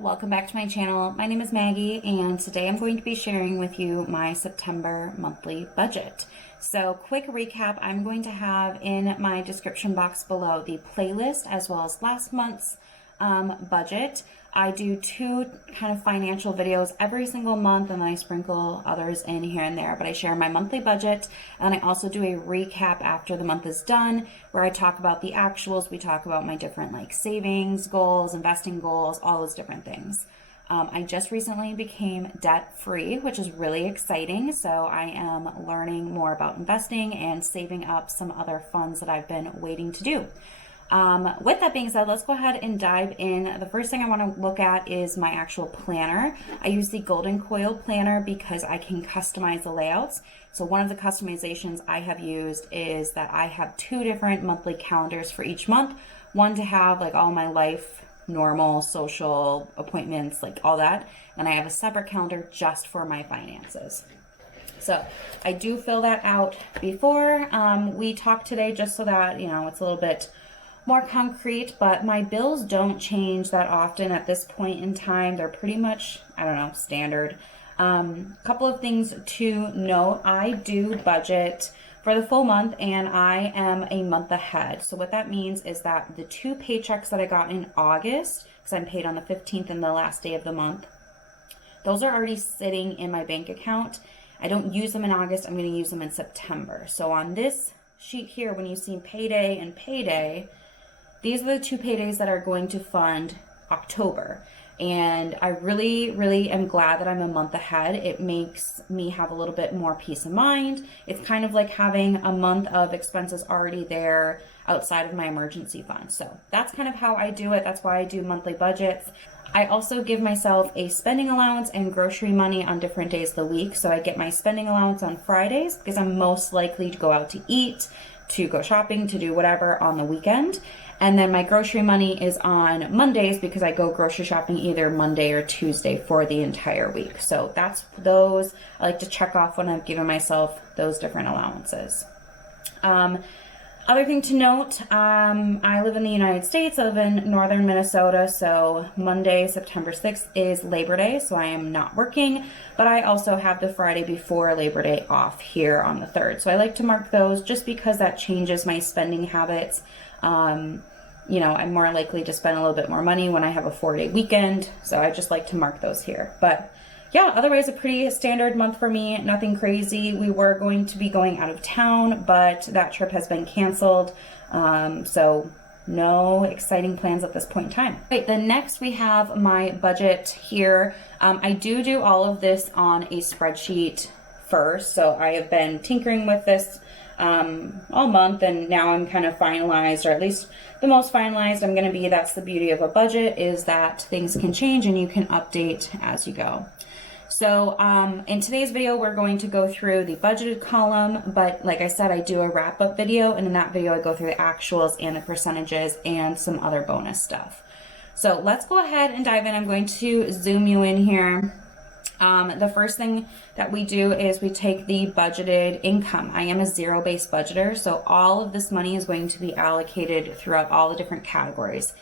welcome back to my channel. My name is Maggie and today I'm going to be sharing with you my September monthly budget. So quick recap, I'm going to have in my description box below the playlist as well as last month's budget. I do two kind of financial videos every single month and then I sprinkle others in here and there, but I share my monthly budget and I also do a recap after the month is done where I talk about the actuals. We talk about my different like savings goals, investing goals, all those different things. I just recently became debt free, which is really exciting. So I am learning more about investing and saving up some other funds that I've been waiting to do. With that being said, let's go ahead and dive in. The first thing I want to look at is my actual planner. I use the Golden Coil planner because I can customize the layouts. So one of the customizations I have used is that I have two different monthly calendars for each month. One to have like all my life, normal, social, appointments, like all that. And I have a separate calendar just for my finances. So I do fill that out before we talk today, just so that, you know, it's a little bit more concrete, but my bills don't change that often at this point in time. They're pretty much, I don't know, standard. Couple of things to note. I do budget for the full month and I am a month ahead. So what that means is that the two paychecks that I got in August, because I'm paid on the 15th and the last day of the month, those are already sitting in my bank account. I don't use them in August, I'm gonna use them in September. So on this sheet here, when you see payday and payday, these are the two paydays that are going to fund October. And I really am glad that I'm a month ahead. It makes me have a little bit more peace of mind. It's kind of like having a month of expenses already there outside of my emergency fund. So that's kind of how I do it. That's why I do monthly budgets. I also give myself a spending allowance and grocery money on different days of the week. So I get my spending allowance on Fridays because I'm most likely to go out to eat, to go shopping, to do whatever on the weekend. And then my grocery money is on Mondays because I go grocery shopping either Monday or Tuesday for the entire week. So that's those. I like to check off when I've given myself those different allowances. Other thing to note, I live in the United States. I live in northern Minnesota. So Monday, September 6th is Labor Day. So I am not working, but I also have the Friday before Labor Day off here on the 3rd. So I like to mark those just because that changes my spending habits. You know, I'm more likely to spend a little bit more money when I have a 4-day weekend. So I just like to mark those here. But yeah, otherwise a pretty standard month for me, nothing crazy. We were going to be going out of town, but that trip has been canceled. So no exciting plans at this point in time. Right, then next we have my budget here. I do all of this on a spreadsheet first. So I have been tinkering with this all month, and now I'm kind of finalized, or at least the most finalized I'm going to be. That's the beauty of a budget, is that things can change and you can update as you go. So in today's video, we're going to go through the budgeted column, but like I said, I do a wrap-up video, and in that video I go through the actuals and the percentages and some other bonus stuff. So let's go ahead and dive in. I'm going to zoom you in here. The first thing that we do is we take the budgeted income. I am a zero-based budgeter, so all of this money is going to be allocated throughout all the different categories.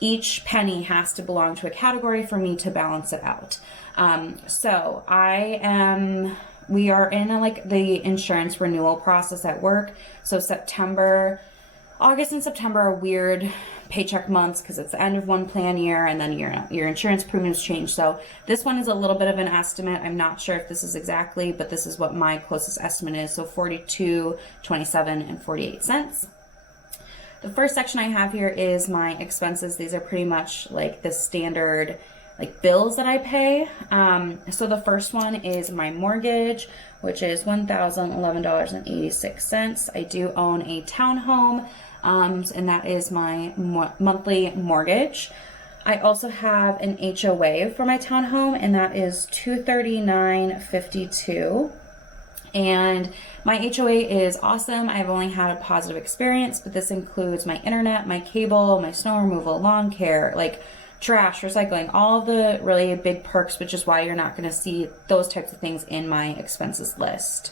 Each penny has to belong to a category for me to balance it out. We are in like the insurance renewal process at work. So August and September are weird paycheck months because it's the end of one plan year and then your insurance premiums change. So this one is a little bit of an estimate. I'm not sure if this is exactly, but this is what my closest estimate is. So $42.27 and 48 cents. The first section I have here is my expenses. These are pretty much like the standard like bills that I pay. So the first one is my mortgage, which is $1,011.86. I do own a townhome, and that is my monthly mortgage. I also have an HOA for my townhome, and that is $239.52. And my HOA is awesome. I've only had a positive experience, but this includes my internet, my cable, my snow removal, lawn care, like trash, recycling, all the really big perks, which is why you're not going to see those types of things in my expenses list.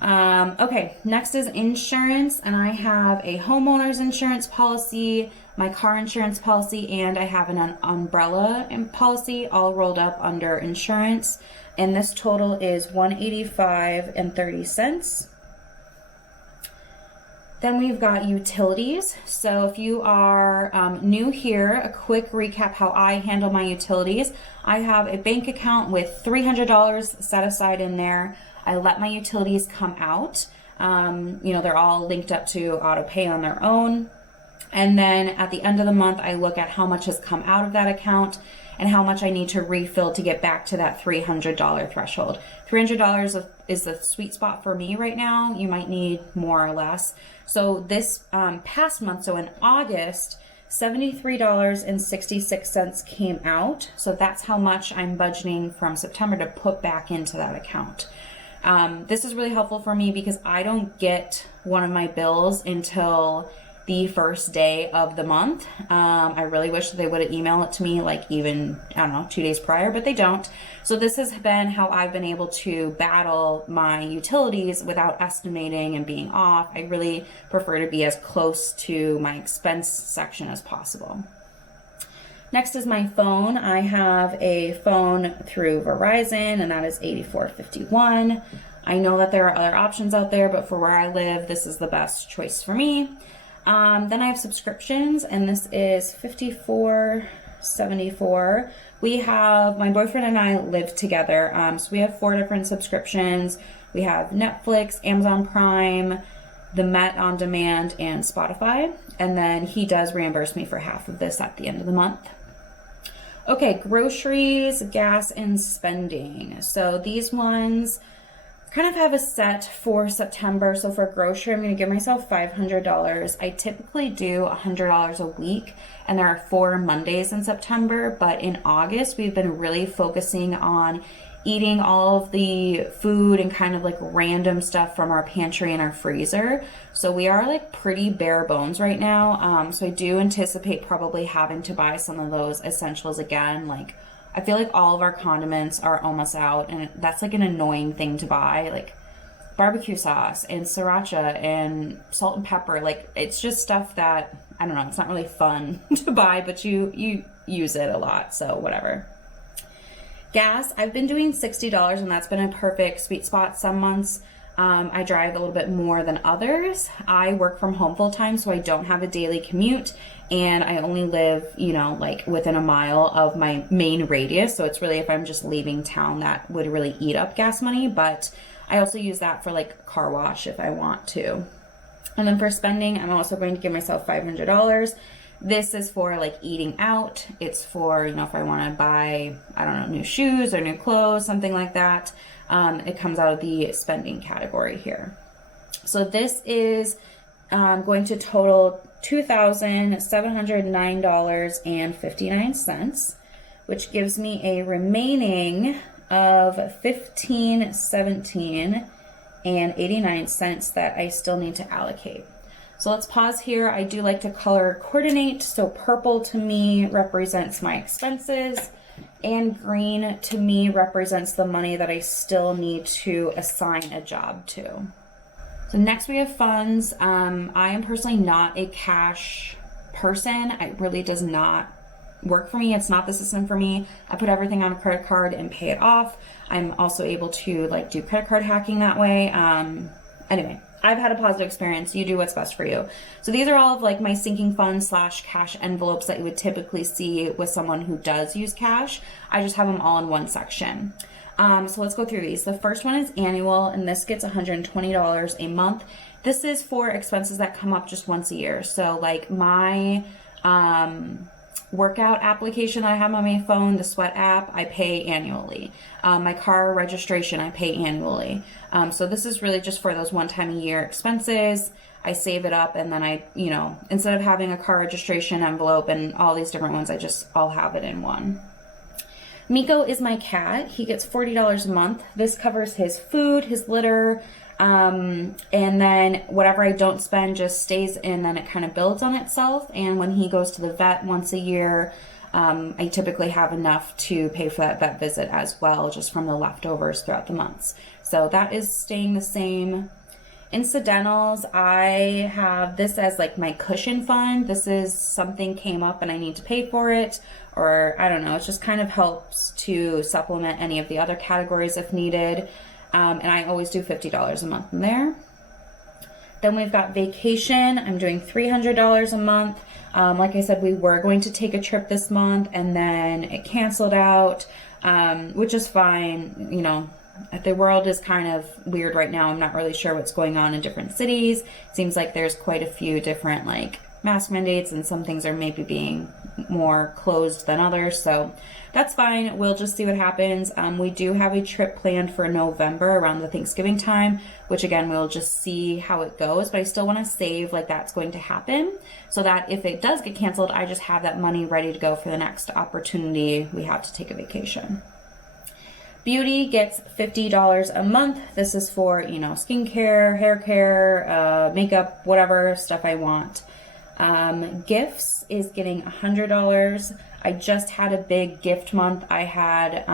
Okay, next is insurance, and I have a homeowner's insurance policy, my car insurance policy, and I have an umbrella policy all rolled up under insurance. And this total is $185.30. Then we've got utilities. So if you are new here, a quick recap how I handle my utilities. I have a bank account with $300 set aside in there. I let my utilities come out. They're all linked up to auto pay on their own. And then at the end of the month, I look at how much has come out of that account and how much I need to refill to get back to that $300 threshold. $300 is the sweet spot for me right now. You might need more or less. So this past month, so in August, $73.66 came out. So that's how much I'm budgeting from September to put back into that account. This is really helpful for me because I don't get one of my bills until the first day of the month. I really wish they would have emailed it to me like even, 2 days prior, but they don't. So this has been how I've been able to battle my utilities without estimating and being off. I really prefer to be as close to my expense section as possible. Next is my phone. I have a phone through Verizon, and that is $84.51. I know that there are other options out there, but for where I live, this is the best choice for me. Then I have subscriptions, and this is $54.74. My boyfriend and I live together, so we have 4 different subscriptions. We have Netflix, Amazon Prime, the Met On Demand, and Spotify. And then he does reimburse me for half of this at the end of the month. Okay, groceries, gas, and spending. So these ones kind of have a set for September. So for grocery, I'm going to give myself $500. I typically do $100 a week, and there are 4 Mondays in September. But in August, we've been really focusing on eating all of the food and kind of like random stuff from our pantry and our freezer. So we are like pretty bare bones right now. So I do anticipate probably having to buy some of those essentials again. Like I feel like all of our condiments are almost out, and that's like an annoying thing to buy, like barbecue sauce and sriracha and salt and pepper. Like it's just stuff that, I don't know, it's not really fun to buy, but you use it a lot, so whatever. Gas, I've been doing $60, and that's been a perfect sweet spot. Some months I drive a little bit more than others. I work from home full time, so I don't have a daily commute, and I only live, like within a mile of my main radius. So it's really, if I'm just leaving town, that would really eat up gas money, but I also use that for like car wash if I want to. And then for spending, I'm also going to give myself $500. This is for like eating out. It's for, if I want to buy, new shoes or new clothes, something like that. It comes out of the spending category here. So this is going to total $2,709.59, which gives me a remaining of $1,517.89 that I still need to allocate. So let's pause here. I do like to color coordinate. So purple to me represents my expenses, and green to me represents the money that I still need to assign a job to. So next we have funds. I am personally not a cash person. It really does not work for me. It's not the system for me. I put everything on a credit card and pay it off. I'm also able to do credit card hacking that way. Anyway, I've had a positive experience. You do what's best for you. So these are all of my sinking funds / cash envelopes that you would typically see with someone who does use cash. I just have them all in one section. So let's go through these. The first one is annual, and this gets $120 a month. This is for expenses that come up just once a year. So my workout application that I have on my phone, the Sweat app, I pay annually. My car registration, I pay annually. So this is really just for those one-time-a-year expenses. I save it up, and then I, instead of having a car registration envelope and all these different ones, I'll have it in one. Miko is my cat. He gets $40 a month. This covers his food, his litter, and then whatever I don't spend just stays in, and it kind of builds on itself. And when he goes to the vet once a year, I typically have enough to pay for that vet visit as well, just from the leftovers throughout the months. So that is staying the same. Incidentals, I have this as like my cushion fund. This is something came up and I need to pay for it, or I don't know, it just kind of helps to supplement any of the other categories if needed. And I always do $50 a month in there. Then we've got vacation. I'm doing $300 a month. Like I said, we were going to take a trip this month and then it canceled out, which is fine. You know, the world is kind of weird right now. I'm not really sure what's going on in different cities. Seems like there's quite a few different like mask mandates, and some things are maybe being more closed than others. So that's fine. We'll just see what happens. We do have a trip planned for November around the Thanksgiving time, which again, we'll just see how it goes. But I still want to save like that's going to happen, so that if it does get canceled, I just have that money ready to go for the next opportunity we have to take a vacation. Beauty gets $50 a month. This is for, you know, skincare, hair care, makeup, whatever stuff I want. Gifts is getting $100. I just had a big gift month. I had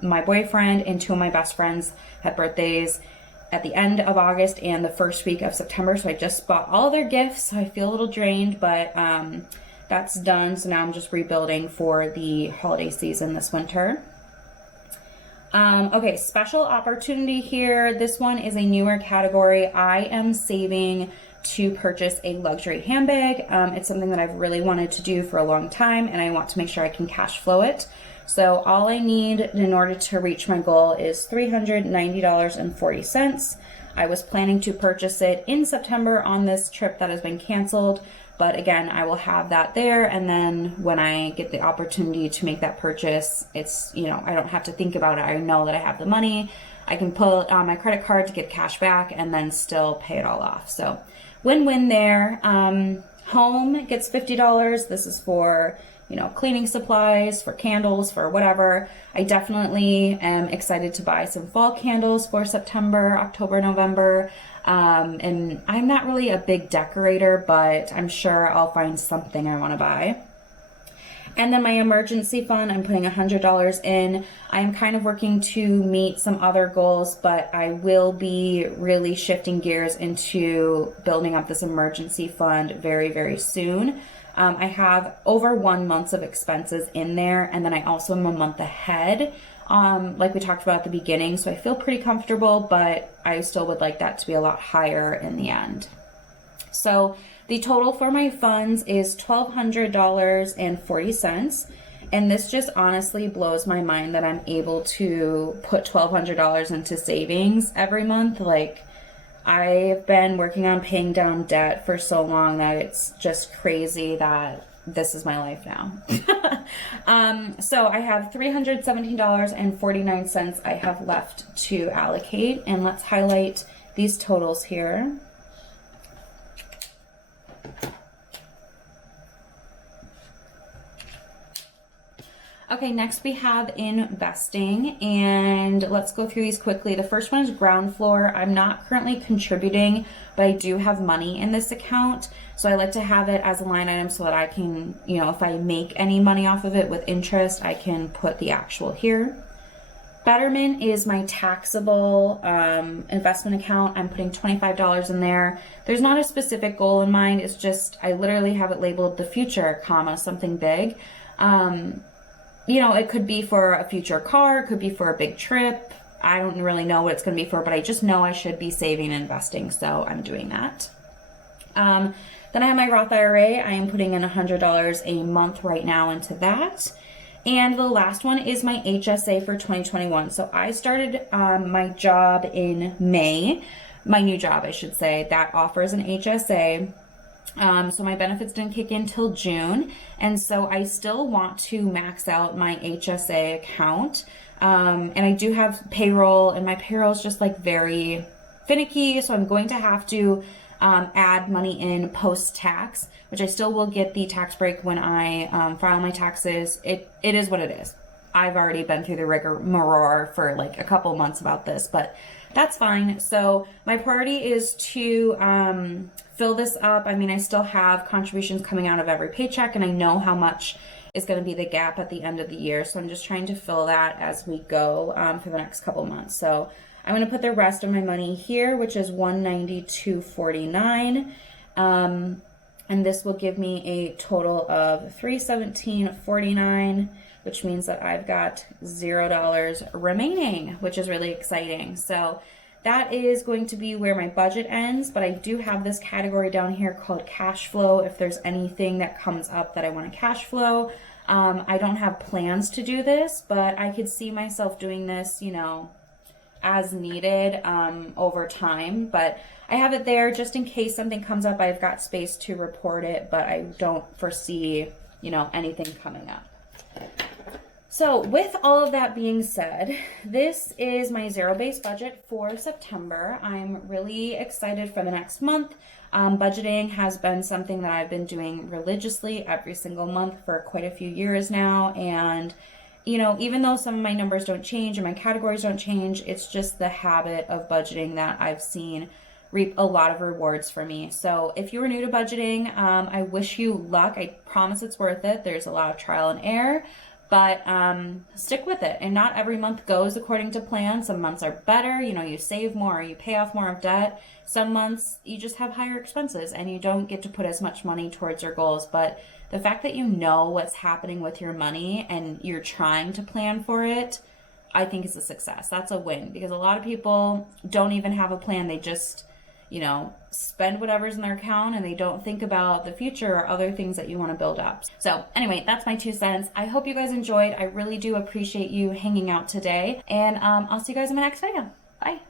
my boyfriend and two of my best friends had birthdays at the end of August and the first week of September. So I just bought all their gifts. So I feel a little drained, but that's done. So now I'm just rebuilding for the holiday season this winter. Okay, special opportunity here. This one is a newer category. I am saving to purchase a luxury handbag. It's something that I've really wanted to do for a long time, and I want to make sure I can cash flow it. So all I need in order to reach my goal is $390.40. I was planning to purchase it in September on this trip that has been canceled, but again, I will have that there, and then when I get the opportunity to make that purchase, it's, you know, I don't have to think about it. I know that I have the money. I can pull it on my credit card to get cash back and then still pay it all off. So win-win there. Home gets $50. This is for, you know, cleaning supplies, for candles, for whatever. I definitely am excited to buy some fall candles for September, October, November. And I'm not really a big decorator, but I'm sure I'll find something I want to buy. And then my emergency fund, I'm putting $100 in. I am kind of working to meet some other goals, but I will be really shifting gears into building up this emergency fund very, very soon. I have over 1 month of expenses in there, and then I also am a month ahead, like we talked about at the beginning. So I feel pretty comfortable, but I still would like that to be a lot higher in the end. So the total for my funds is $1,200.40. And this just honestly blows my mind that I'm able to put $1,200 into savings every month. Like, I've been working on paying down debt for so long that it's just crazy that this is my life now. So I have $317.49 I have left to allocate. And let's highlight these totals here. Okay, next we have investing, and let's go through these quickly. The first one is GroundFloor. I'm not currently contributing, but I do have money in this account. So I like to have it as a line item so that I can, you know, if I make any money off of it with interest, I can put the actual here. Betterment is my taxable investment account. I'm putting $25 in there. There's not a specific goal in mind. It's just, I literally have it labeled the future, comma, something big. You know, it could be for a future car, it could be for a big trip. I don't really know what it's going to be for, but I just know I should be saving and investing, so I'm doing that. Then I have my Roth IRA. I am putting in $100 a month right now into that. And the last one is my HSA for 2021. So I started my job in May, my new job, I should say, that offers an HSA. So my benefits didn't kick in till June, and so I still want to max out my HSA account. And I do have payroll, and my payroll is just like very finicky, so I'm going to have to add money in post-tax, which I still will get the tax break when I file my taxes. It is what it is. I've already been through the rigmarole for like a couple months about this, but that's fine. So my priority is to fill this up. I mean, I still have contributions coming out of every paycheck, and I know how much is going to be the gap at the end of the year. So I'm just trying to fill that as we go for the next couple months. So I'm going to put the rest of my money here, which is $192.49. And this will give me a total of $317.49, which means that I've got $0 remaining, which is really exciting. So that is going to be where my budget ends, but I do have this category down here called cash flow if there's anything that comes up that I want to cash flow. I don't have plans to do this, but I could see myself doing this, you know, as needed over time, but I have it there just in case something comes up. I've got space to report it, but I don't foresee, you know, anything coming up. So with all of that being said, this is my zero-based budget for September. I'm really excited for the next month. Budgeting has been something that I've been doing religiously every single month for quite a few years now, and you know, even though some of my numbers don't change and my categories don't change, it's just the habit of budgeting that I've seen reap a lot of rewards for me. So if you are new to budgeting, I wish you luck. I promise it's worth it. There's a lot of trial and error, but stick with it. And not every month goes according to plan. Some months are better, you know, you save more, you pay off more of debt. Some months you just have higher expenses and you don't get to put as much money towards your goals. But the fact that you know what's happening with your money and you're trying to plan for it, I think is a success. That's a win, because a lot of people don't even have a plan. They just, you know, spend whatever's in their account and they don't think about the future or other things that you want to build up. So anyway, that's my 2 cents. I hope you guys enjoyed. I really do appreciate you hanging out today, and I'll see you guys in my next video. Bye.